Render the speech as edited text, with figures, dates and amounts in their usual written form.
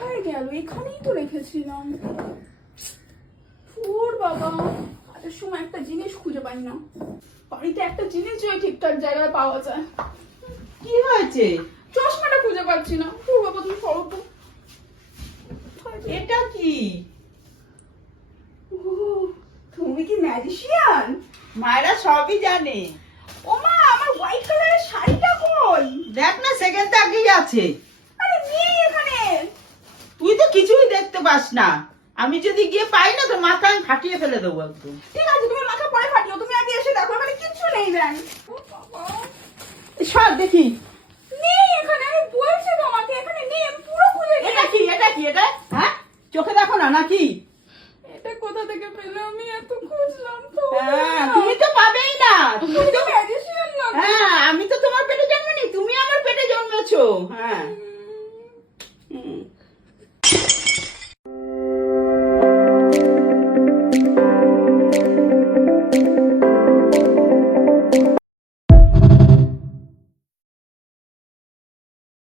কোথায় গেল? এখানেই তো রেখেছিলাম। ওর বাবা, কাজের সময় একটা জিনিস খুঁজে পাই না। বাড়িতে একটা জিনিস যদি ঠিকঠাক জায়গায় পাওয়া যায়। কি হয়েছে? চশমাটা খুঁজে পাচ্ছি না। ওর বাবা, তুমি সরো তো। এটা কি? ও, তুমি কি ম্যাজিশিয়ান? মায়েরা সবই জানে। ও মা, আমার হোয়াইট কালারের শাড়িটা কই? দেখ না, সেকেন্ড আগেই আছে। আরে নেই এখানে। তুই তো কিছুই দেখতে পাস না। আমি যদি গিয়ে পাই না, তো মাথা আমি ফাটিয়ে ফেলে দেবো একদম। ঠিক আছে, তুমি মাথা পরে ফাটিও, তুমি আগে এসে দেখো, এখানে কিচ্ছু নেই। ব্যাং ও বাবা, সর দেখি। নেই এখানে, আমি বলছি তোমাকে এখানে নেই। আমি